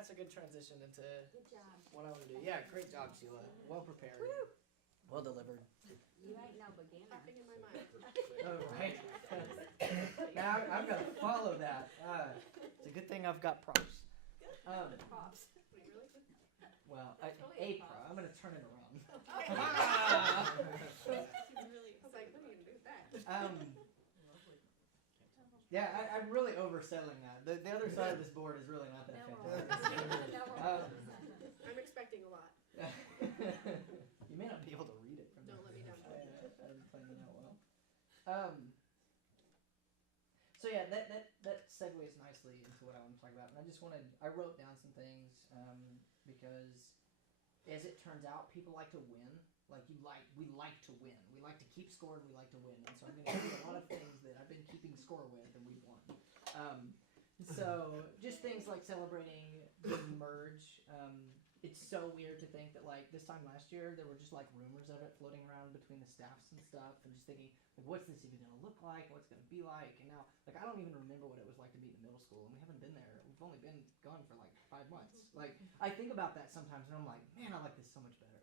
that's a good transition into Good job. what I want to do. Yeah, great job, Sheila. Well prepared. Well delivered. You ain't no beginner. Popping in my mind. Oh, right. Now I've got to follow that. It's a good thing I've got props. Pops. Wait, really? Well, Totally a props. prop. I'm going to turn it around. Really, I was like, what are you gonna do with that? Yeah, I'm really overselling that. The other side of this board is really not that fantastic. I'm expecting a lot. You may not be able to read it from Don't let me down. I haven't planned it out well. So yeah, that segues nicely into what I want to talk about. And I wrote down some things because as it turns out, people like to win. We like to win. We like to keep score and we like to win. And so I'm going to give you a lot of things that I've been keeping score with and we've won. So just things like celebrating the merge. It's so weird to think that like this time last year there were just like rumors of it floating around between the staffs and stuff, and just thinking like, what's this even going to look like? What's going to be like? And now like I don't even remember what it was like to be in middle school, and we haven't been there. We've only been gone for like 5 months. Like I think about that sometimes, and I'm like, man, I like this so much better.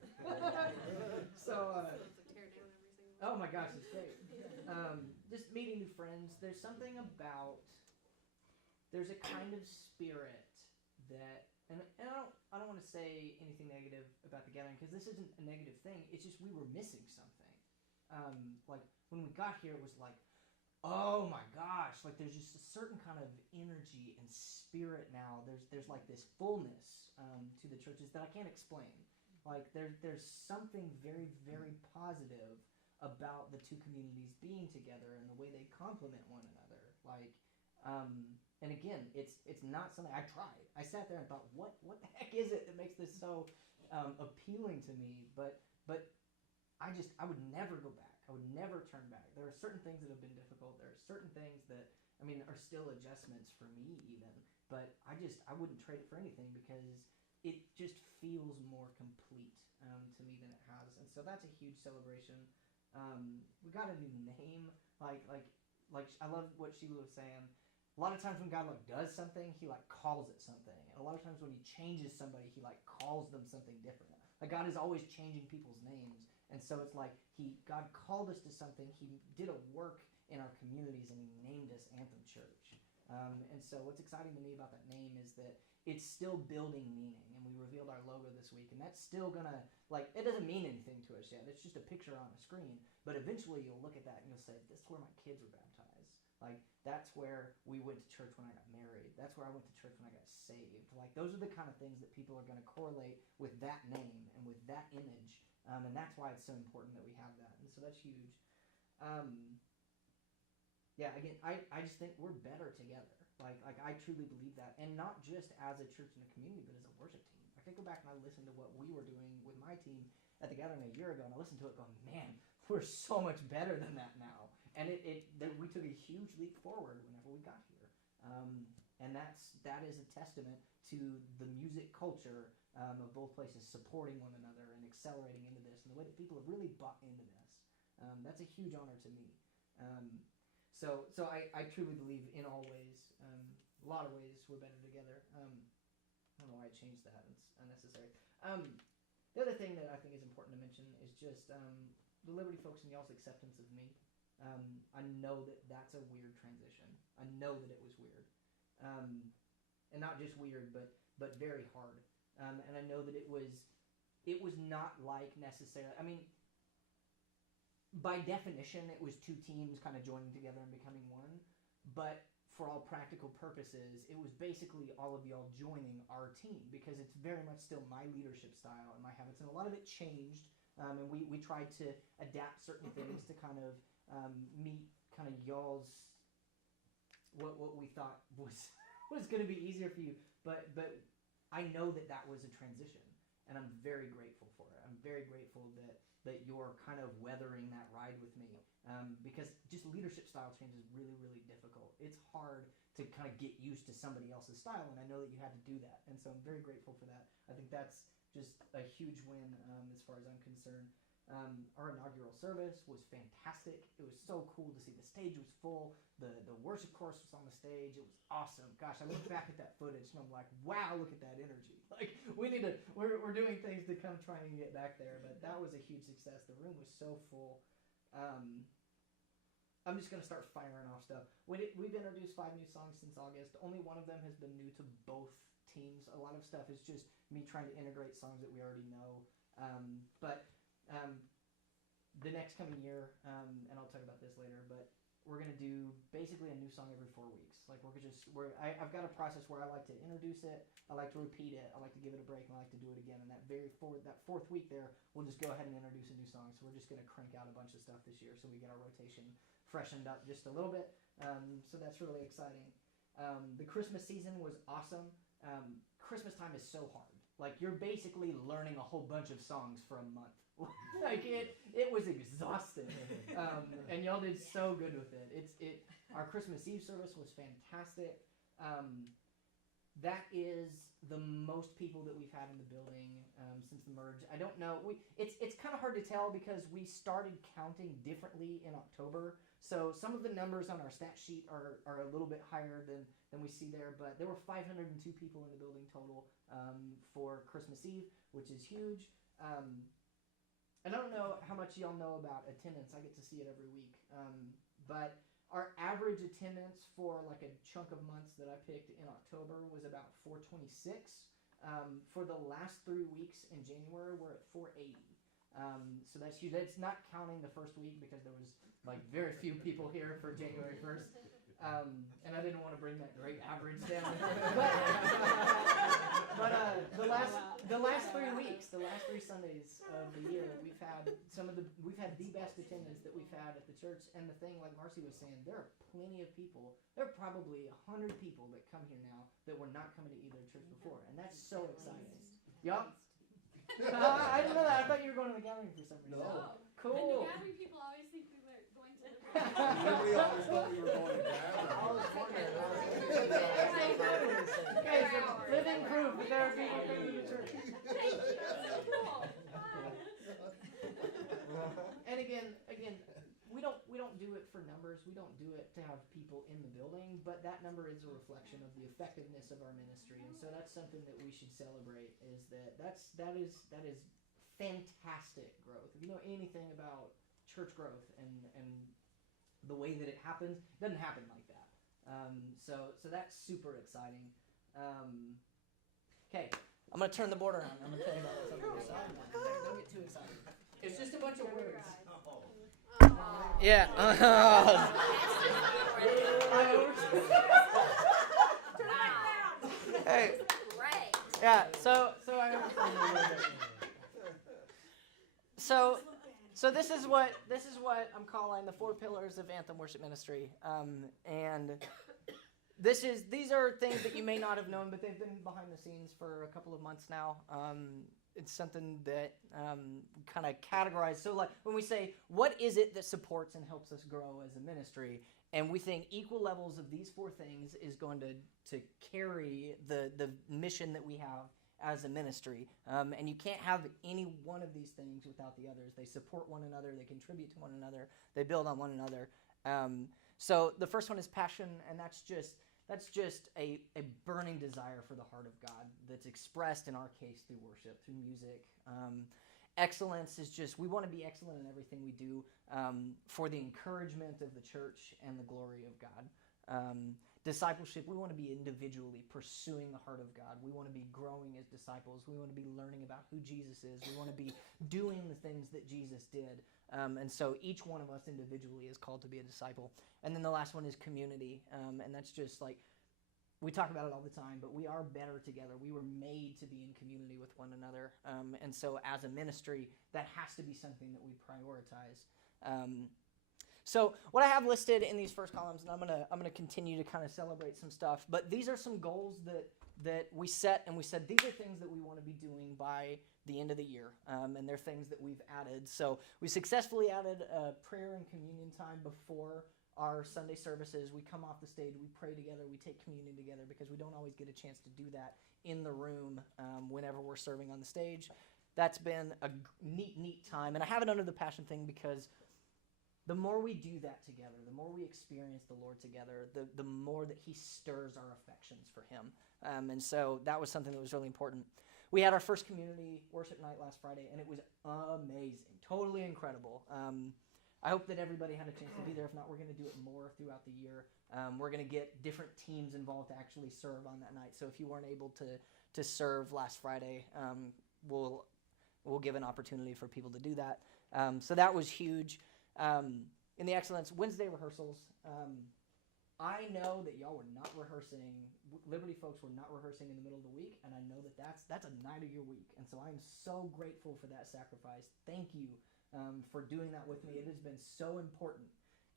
So. To tear down everything. Oh my gosh, it's great. Just meeting new friends. There's something about. There's a kind of spirit that. And I don't want to say anything negative about the gathering because this isn't a negative thing. It's just we were missing something. Like when we got here, it was like, oh my gosh! Like there's just a certain kind of energy and spirit now. There's like this fullness to the churches that I can't explain. Like there's something very very positive about the two communities being together and the way they complement one another. Like. And again, it's not something I tried. I sat there and thought, what the heck is it that makes this so appealing to me? But I would never go back. I would never turn back. There are certain things that have been difficult. There are certain things that are still adjustments for me even. But I wouldn't trade it for anything because it just feels more complete to me than it has. And so that's a huge celebration. We got a new name. Like I love what Sheila was saying. A lot of times when God does something, he calls it something. And a lot of times when he changes somebody, he calls them something different. Like God is always changing people's names. And so it's like God called us to something. He did a work in our communities and he named us Anthem Church. And so what's exciting to me about that name is that it's still building meaning. And we revealed our logo this week. And that's still going to, it doesn't mean anything to us yet. It's just a picture on a screen. But eventually you'll look at that and you'll say, this is where my kids were baptized. That's where we went to church when I got married. That's where I went to church when I got saved. Those are the kind of things that people are going to correlate with that name and with that image. And that's why it's so important that we have that. And so that's huge. Again, I just think we're better together. I truly believe that. And not just as a church and a community, but as a worship team. I go back and I listen to what we were doing with my team at the gathering a year ago, and I listened to it going, man, we're so much better than that now. And we took a huge leap forward whenever we got here. And that is a testament to the music culture of both places supporting one another and accelerating into this, and the way that people have really bought into this. That's a huge honor to me. So I truly believe in all ways, a lot of ways we're better together. I don't know why I changed that. It's unnecessary. The other thing that I think is important to mention is just the Liberty folks and y'all's acceptance of me. I know that that's a weird transition. I know that it was weird. And not just weird, but very hard. And I know that it was not necessarily, by definition, it was two teams kind of joining together and becoming one. But for all practical purposes, it was basically all of y'all joining our team because it's very much still my leadership style and my habits. And a lot of it changed. And we tried to adapt certain things to kind of meet kind of y'all's what we thought was going to be easier for you. But I know that was a transition, and I'm very grateful for it. I'm very grateful that you're kind of weathering that ride with me, because just leadership style change is really, really difficult. It's hard to kind of get used to somebody else's style, and I know that you had to do that, and so I'm very grateful for that. I think that's just a huge win as far as I'm concerned. Our inaugural service was fantastic. It was so cool to see. The stage was full. The worship chorus was on the stage. It was awesome. Gosh, I look back at that footage and I'm like, wow, look at that energy. Like, we're doing things to come try and get back there, but that was a huge success. The room was so full. I'm just going to start firing off stuff. We've introduced 5 new songs since August. Only one of them has been new to both teams. A lot of stuff is just me trying to integrate songs that we already know. But the next coming year, and I'll talk about this later, but we're going to do basically a new song every 4 weeks. Like I've got a process where I like to introduce it, I like to repeat it, I like to give it a break, and I like to do it again. And that fourth week there, we'll just go ahead and introduce a new song. So we're just going to crank out a bunch of stuff this year so we get our rotation freshened up just a little bit. So that's really exciting. The Christmas season was awesome. Christmas time is so hard. Like, you're basically learning a whole bunch of songs for a month. Like, it was exhausting. And y'all did so good with it. Our Christmas Eve service was fantastic. That is the most people that we've had in the building since the merge. I don't know. It's kind of hard to tell because we started counting differently in October. So some of the numbers on our stat sheet are a little bit higher than we see there. But there were 502 people in the building total for Christmas Eve, which is huge. I don't know how much y'all know about attendance. I get to see it every week. But our average attendance for like a chunk of months that I picked in October was about 426. For the last 3 weeks in January, we're at 480. So that's huge. That's not counting the first week because there was like very few people here for January 1st. And I didn't want to bring that great average down. But the last 3 weeks, the last 3 Sundays of the year, we've had the best attendance that we've had at the church. And the thing, like Marcy was saying, there are plenty of people. There are probably 100 people that come here now that were not coming to either church before, and that's so exciting. Yup. I didn't know that. I thought you were going to the gathering for some reason. No. Cool. And the gathering people always think we were going to the We always thought we were going to gather. Okay, so living proof that there are people coming to the church. That's so cool. And again, we don't do it for numbers. We don't do it to have people in the building, but that number is a reflection of the effectiveness of our ministry, and so that's something that we should celebrate. Is that is fantastic growth. If you know anything about church growth and the way that it happens, it doesn't happen like that. So that's super exciting. Okay, I'm gonna turn the board around. I'm gonna tell you about what's on the other side. Don't get too excited. It's just a bunch of words. Yeah. Hey. Great. Yeah. So I understand a little bit. So this is what I'm calling the 4 pillars of Anthem Worship Ministry, and these are things that you may not have known, but they've been behind the scenes for a couple of months now. It's something that kind of categorized. So like when we say, what is it that supports and helps us grow as a ministry? And we think equal levels of these 4 things is going to carry the mission that we have as a ministry. And you can't have any one of these things without the others. They support one another. They contribute to one another. They build on one another. So the first one is passion, and that's just a burning desire for the heart of God that's expressed in our case through worship, through music. Excellence is just, we want to be excellent in everything we do for the encouragement of the church and the glory of God. Discipleship, we want to be individually pursuing the heart of God. We want to be growing as disciples. We want to be learning about who Jesus is. We want to be doing the things that Jesus did. And so each one of us individually is called to be a disciple. And then the last one is community. And that's just like, we talk about it all the time, but we are better together. We were made to be in community with one another. And so as a ministry, that has to be something that we prioritize. So what I have listed in these first columns, and I'm gonna continue to kind of celebrate some stuff, but these are some goals that we set, and we said these are things that we want to be doing by the end of the year, and they're things that we've added. So we successfully added prayer and communion time before our Sunday services. We come off the stage, we pray together, we take communion together, because we don't always get a chance to do that in the room whenever we're serving on the stage. that's been a neat time. And I have it under the passion thing because the more we do that together, the more we experience the Lord together, the more that he stirs our affections for him. And so that was something that was really important. We had our first community worship night last Friday, and it was amazing, totally incredible. I hope that everybody had a chance to be there. If not, we're going to do it more throughout the year. We're going to get different teams involved to actually serve on that night. So if you weren't able to serve last Friday, we'll give an opportunity for people to do that. So that was huge. In the Excellence Wednesday rehearsals, I know that y'all were not rehearsing. Liberty folks were not rehearsing in the middle of the week, and I know that that's a night of your week. And so I'm so grateful for that sacrifice. Thank you for doing that with me. It has been so important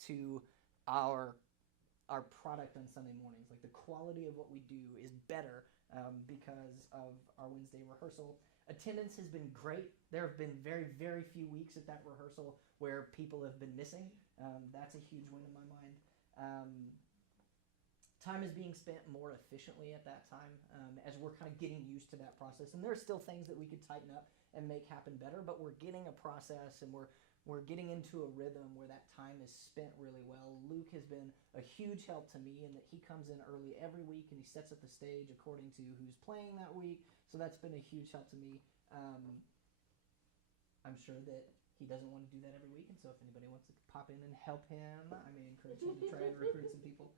to our product on Sunday mornings. Like, the quality of what we do is better because of our Wednesday rehearsal. Attendance has been great. There have been very, very few weeks at that rehearsal where people have been missing. That's a huge win in my mind. Time is being spent more efficiently at that time as we're kind of getting used to that process. And there are still things that we could tighten up and make happen better, but we're getting a process and we're getting into a rhythm where that time is spent really well. Luke has been a huge help to me in that he comes in early every week and he sets up the stage according to who's playing that week. So that's been a huge help to me. I'm sure that he doesn't want to do that every week, and so if anybody wants to pop in and help him, I may encourage him to try and recruit some people.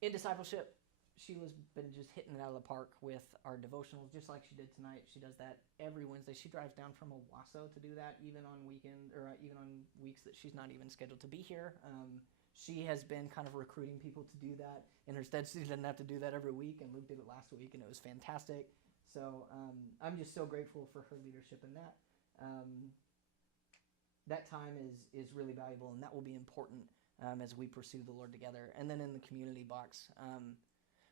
In discipleship, Sheila's been just hitting it out of the park with our devotionals, just like she did tonight. She does that every Wednesday. She drives down from Owasso to do that, even on even on weeks that she's not even scheduled to be here. She has been kind of recruiting people to do that. In her stead, she doesn't have to do that every week, and Luke did it last week, and it was fantastic. So I'm just so grateful for her leadership in that. That time is really valuable, and that will be important as we pursue the Lord together. And then in the community box,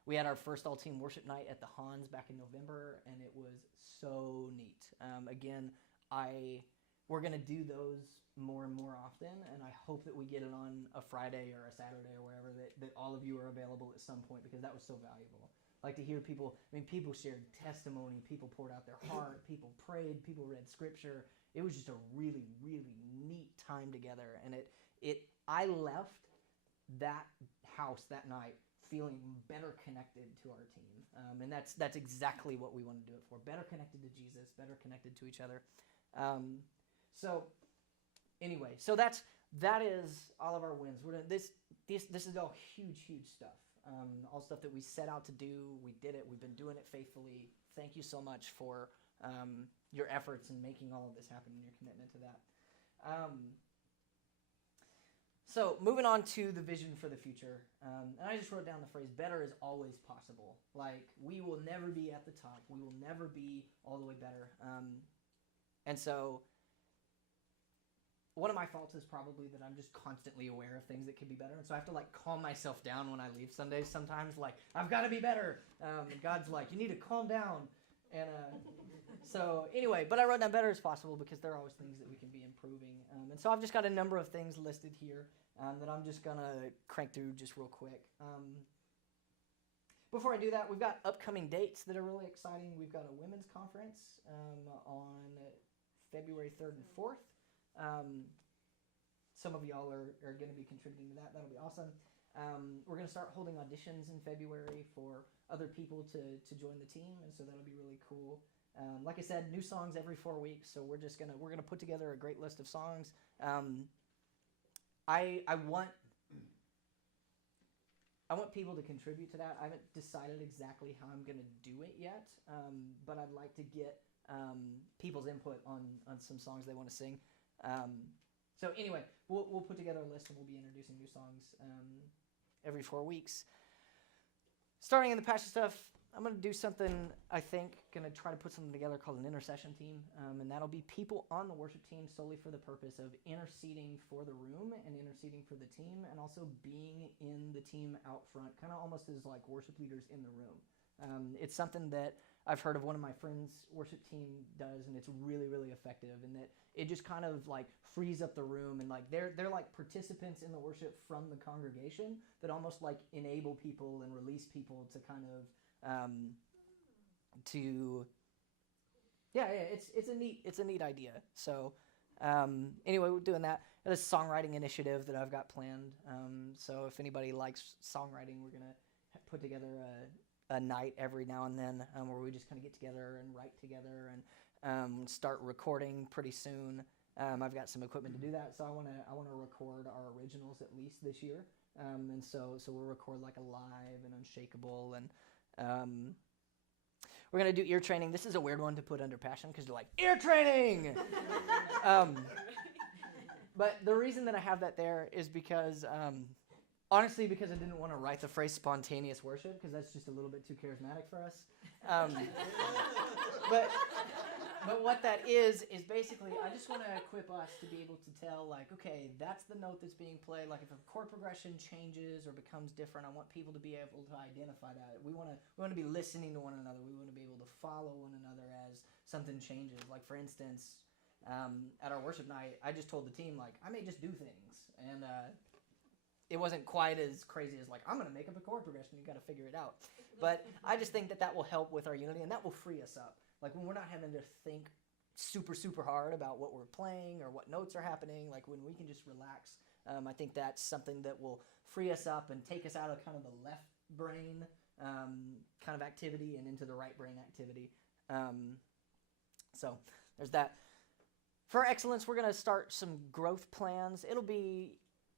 we had our first all-team worship night at the Hans back in November, and it was so neat. Again, we're going to do those more and more often, and I hope that we get it on a Friday or a Saturday or wherever that all of you are available at some point, because that was so valuable. Like to hear people, people shared testimony, people poured out their heart, people prayed, people read scripture. It was just a really, really neat time together, and I left that house that night feeling better connected to our team, and that's exactly what we want to do it for. Better connected to Jesus, better connected to each other. So anyway, that is all of our wins. This is all huge stuff. All stuff that we set out to do. We did it. We've been doing it faithfully. Thank you so much for your efforts in making all of this happen and your commitment to that. So moving on to the vision for the future. And I just wrote down the phrase, better is always possible. Like, we will never be at the top. We will never be all the way better. And so one of my faults is probably that I'm just constantly aware of things that could be better. And so I have to calm myself down when I leave Sundays sometimes. I've got to be better. And God's like, you need to calm down. And so anyway, but I wrote down better as possible because there are always things that we can be improving. And so I've just got a number of things listed here that I'm just going to crank through just real quick. Before I do that, we've got upcoming dates that are really exciting. We've got a women's conference on February 3rd and 4th. Some of y'all are going to be contributing to that. That'll be awesome. We're going to start holding auditions in February for other people to join the team, and so that'll be really cool. Like I said, new songs every 4 weeks, so we're gonna put together a great list of songs. I want people to contribute to that. I haven't decided exactly how I'm gonna do it yet, but I'd like to get people's input on some songs they want to sing. So anyway, we'll put together a list and we'll be introducing new songs every 4 weeks. Starting in the passion stuff, I'm going to do something, I think, going to try to put something together called an intercession team, and that'll be people on the worship team solely for the purpose of interceding for the room and interceding for the team, and also being in the team out front, kind of almost as like worship leaders in the room. It's something that I've heard of one of my friends' worship team does, and it's really, really effective. And that it just kind of like frees up the room, and like they're like participants in the worship from the congregation that almost like enable people and release people to kind of it's a neat idea. So anyway, we're doing that. There's a songwriting initiative that I've got planned. So if anybody likes songwriting, we're gonna put together a night every now and then where we just kind of get together and write together and start recording pretty soon. I've got some equipment to do that, so I wanna record our originals at least this year. And so we'll record like a live and Unshakable, and we're gonna do ear training. This is a weird one to put under passion because you're like, ear training. But the reason that I have that there is because honestly, because I didn't want to write the phrase spontaneous worship, because that's just a little bit too charismatic for us. But what that is basically, I just want to equip us to be able to tell, like, okay, that's the note that's being played. Like, if a chord progression changes or becomes different, I want people to be able to identify that. We want to be listening to one another. We want to be able to follow one another as something changes. Like, for instance, at our worship night, I just told the team, like, I may just do things. And it wasn't quite as crazy as, like, I'm going to make up a chord progression. You got to figure it out. But I just think that will help with our unity, and that will free us up. Like, when we're not having to think super, super hard about what we're playing or what notes are happening, like, when we can just relax, I think that's something that will free us up and take us out of kind of the left brain kind of activity and into the right brain activity. So there's that. For excellence, we're going to start some growth plans. It'll be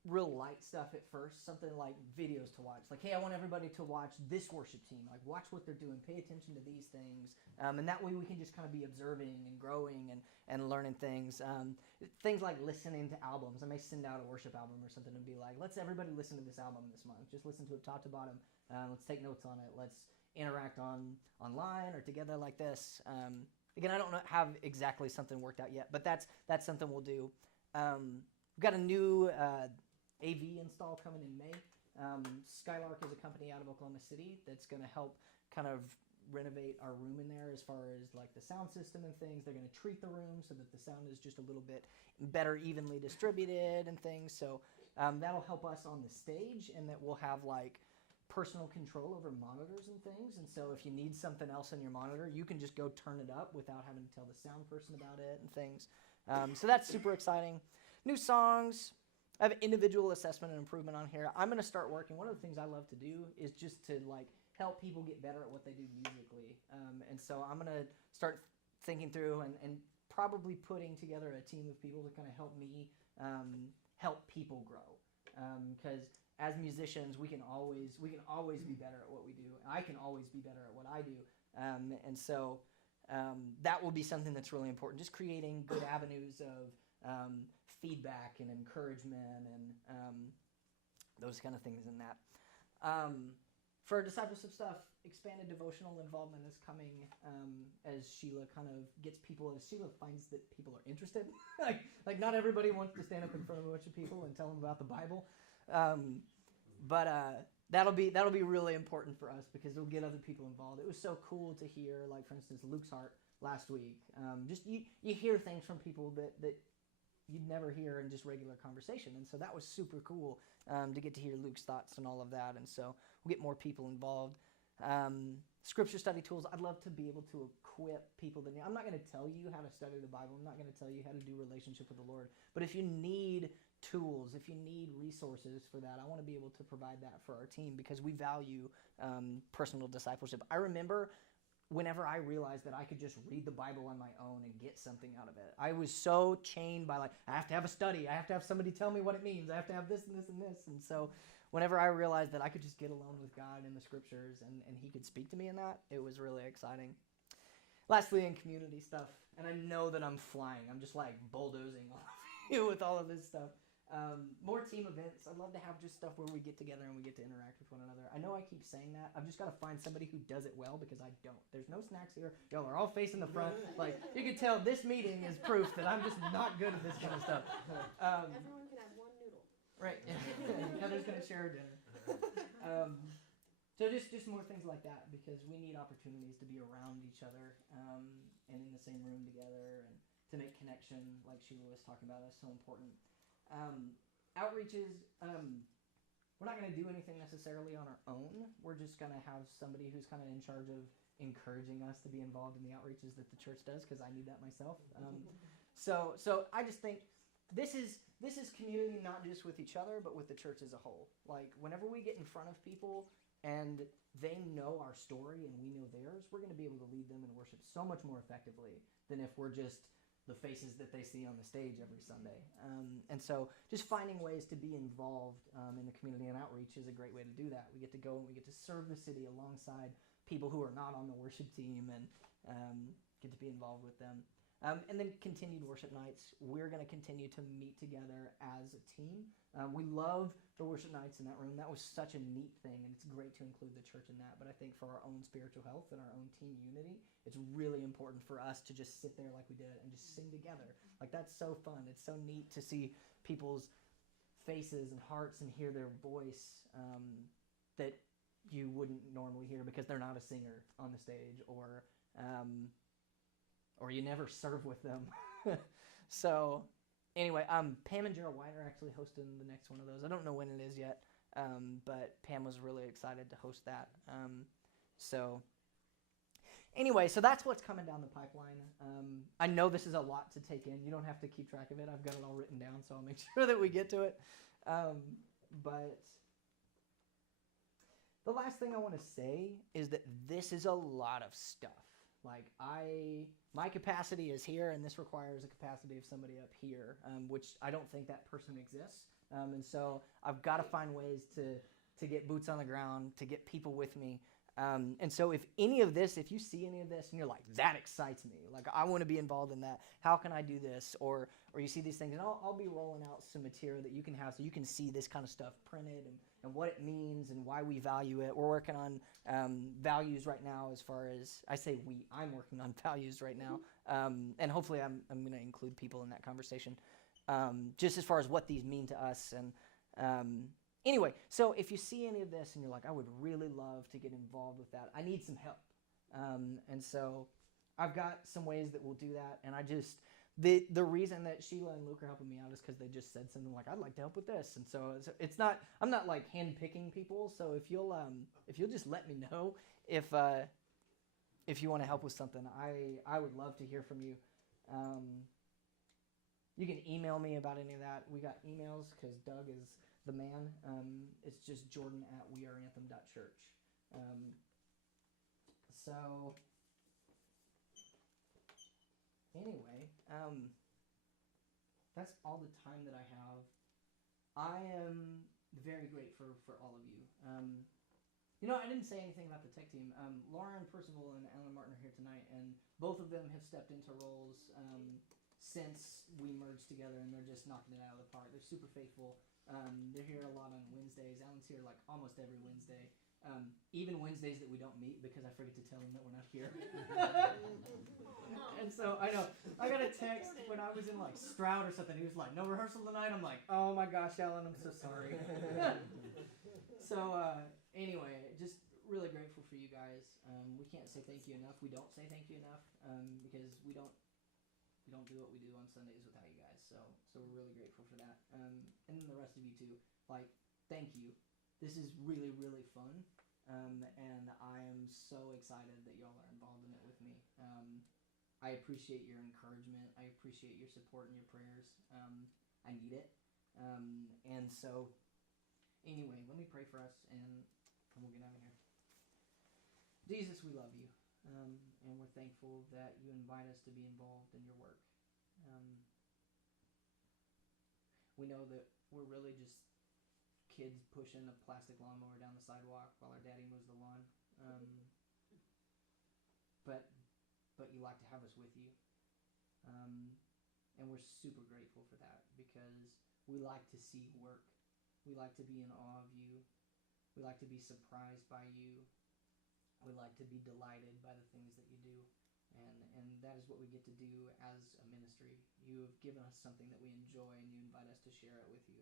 real light stuff at first, something like videos to watch. Like, hey, I want everybody to watch this worship team. Like, watch what they're doing. Pay attention to these things. And that way we can just kind of be observing and growing and learning things. Things like listening to albums. I may send out a worship album or something and be like, let's everybody listen to this album this month. Just listen to it top to bottom. Let's take notes on it. Let's interact online or together like this. Again, I don't have exactly something worked out yet, but that's something we'll do. We've got a new AV install coming in May. Skylark is a company out of Oklahoma City that's going to help kind of renovate our room in there as far as like the sound system and things. They're going to treat the room so that the sound is just a little bit better evenly distributed and things. So that'll help us on the stage, and that we'll have like personal control over monitors and things. And so if you need something else in your monitor, you can just go turn it up without having to tell the sound person about it and things. So that's super exciting. New songs. I have individual assessment and improvement on here. I'm going to start working. One of the things I love to do is just to like help people get better at what they do musically. And so I'm going to start thinking through and probably putting together a team of people to kind of help me help people grow. Because as musicians, we can always be better at what we do. I can always be better at what I do. And so that will be something that's really important. Just creating good avenues of feedback and encouragement and those kind of things in that. For discipleship stuff, expanded devotional involvement is coming as Sheila kind of gets people, as Sheila finds that people are interested. like not everybody wants to stand up in front of a bunch of people and tell them about the Bible. But that'll be really important for us because it'll get other people involved. It was so cool to hear, like, for instance, Luke's heart last week. Just you hear things from people that you'd never hear in just regular conversation. And so that was super cool to get to hear Luke's thoughts and all of that. And so we'll get more people involved. Scripture study tools. I'd love to be able to equip people. I'm not going to tell you how to study the Bible. I'm not going to tell you how to do relationship with the Lord. But if you need tools, if you need resources for that, I want to be able to provide that for our team because we value personal discipleship. I remember whenever I realized that I could just read the Bible on my own and get something out of it. I was so chained by, like, I have to have a study. I have to have somebody tell me what it means. I have to have this and this and this. And so whenever I realized that I could just get alone with God in the scriptures and he could speak to me in that, it was really exciting. Lastly, in community stuff, and I know that I'm flying. I'm just like bulldozing all of you with all of this stuff. More team events. I'd love to have just stuff where we get together and we get to interact with one another. I know I keep saying that. I've just got to find somebody who does it well because I don't. There's no snacks here. Y'all are all facing the front. Like, you can tell this meeting is proof that I'm just not good at this kind of stuff. Everyone can have one noodle. Right. Heather's going to share her dinner. So just more things like that, because we need opportunities to be around each other, and in the same room together, and to make connection, like Sheila was talking about, is so important. Outreaches, we're not going to do anything necessarily on our own. We're just going to have somebody who's kind of in charge of encouraging us to be involved in the outreaches that the church does, because I need that myself. So I just think this is community, not just with each other, but with the church as a whole. Like, whenever we get in front of people and they know our story and we know theirs, we're going to be able to lead them in worship so much more effectively than if we're just the faces that they see on the stage every Sunday. And so just finding ways to be involved in the community and outreach is a great way to do that. We get to go and we get to serve the city alongside people who are not on the worship team, and get to be involved with them. And then continued worship nights. We're going to continue to meet together as a team. We love the worship nights in that room. That was such a neat thing, and it's great to include the church in that. But I think for our own spiritual health and our own team unity, it's really important for us to just sit there like we did and just sing together. Like, that's so fun. It's so neat to see people's faces and hearts and hear their voice that you wouldn't normally hear because they're not a singer on the stage, or you never serve with them. So anyway, Pam and Gerald White are actually hosting the next one of those. I don't know when it is yet, but Pam was really excited to host that. So anyway, so that's what's coming down the pipeline. I know this is a lot to take in. You don't have to keep track of it. I've got it all written down, so I'll make sure that we get to it. But the last thing I want to say is that this is a lot of stuff. Like, my capacity is here, and this requires a capacity of somebody up here, which I don't think that person exists. And so I've got to find ways to get boots on the ground, to get people with me. And so if you see any of this and you're like, that excites me, like, I want to be involved in that, how can I do this? Or you see these things, and I'll be rolling out some material that you can have so you can see this kind of stuff printed and what it means and why we value it. We're working on values right now, as far as, I say I'm working on values right now. And hopefully I'm going to include people in that conversation, just as far as what these mean to us. And anyway, so if you see any of this and you're like, I would really love to get involved with that, I need some help. And so I've got some ways that we'll do that. And the reason that Sheila and Luke are helping me out is because they just said something like, I'd like to help with this. And so I'm not like hand-picking people. So if you'll just let me know if you want to help with something, I would love to hear from you. You can email me about any of that. We got emails because Doug is the man. It's just jordan@weareanthem.church. So anyway, that's all the time that I have. I am very grateful for all of you. I didn't say anything about the tech team. Lauren Percival and Alan Martin are here tonight, and both of them have stepped into roles since we merged together, and they're just knocking it out of the park. They're super faithful. They're here a lot on Wednesdays. Alan's here like almost every Wednesday. Even Wednesdays that we don't meet because I forget to tell him that we're not here. And so I know, I got a text when I was in like Stroud or something. He was like, no rehearsal tonight. I'm like, oh my gosh, Alan, I'm so sorry. So anyway, just really grateful for you guys. We can't say thank you enough. We don't say thank you enough because we don't do what we do on Sundays without you guys. So we're really grateful for that. And then the rest of you too. Like, thank you. This is really, really fun. And I am so excited that y'all are involved in it with me. I appreciate your encouragement. I appreciate your support and your prayers. I need it. And so anyway, let me pray for us and we'll get out of here. Jesus, we love you. And we're thankful that you invite us to be involved in your work. We know that we're really just kids pushing a plastic lawnmower down the sidewalk while our daddy mows the lawn. But you like to have us with you. And we're super grateful for that because we like to see work. We like to be in awe of you. We like to be surprised by you. We like to be delighted by the things that you do. And that is what we get to do as a ministry. You have given us something that we enjoy, and you invite us to share it with you.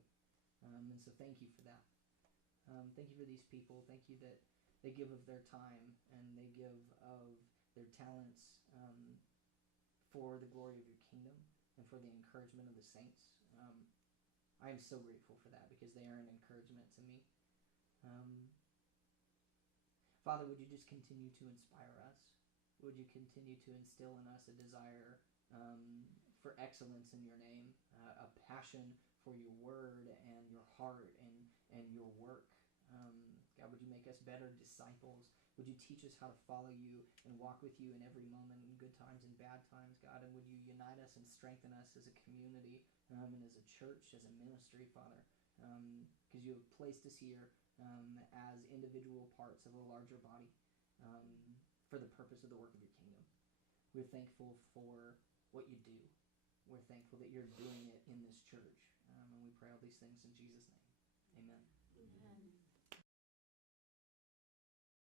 And so thank you for that. Thank you for these people. Thank you that they give of their time and they give of their talents for the glory of your kingdom and for the encouragement of the saints. I am so grateful for that because they are an encouragement to me. Father, would you just continue to inspire us? Would you continue to instill in us a desire for excellence in your name, a passion for your word and your heart and your work? God, would you make us better disciples? Would you teach us how to follow you and walk with you in every moment, in good times and bad times, God? And would you unite us and strengthen us as a community and as a church, as a ministry, Father? Because you have placed us here as individual parts of a larger body for the purpose of the work of your kingdom. We're thankful for what you do. We're thankful that you're doing it in this church. And we pray all these things in Jesus' name. Amen. Amen.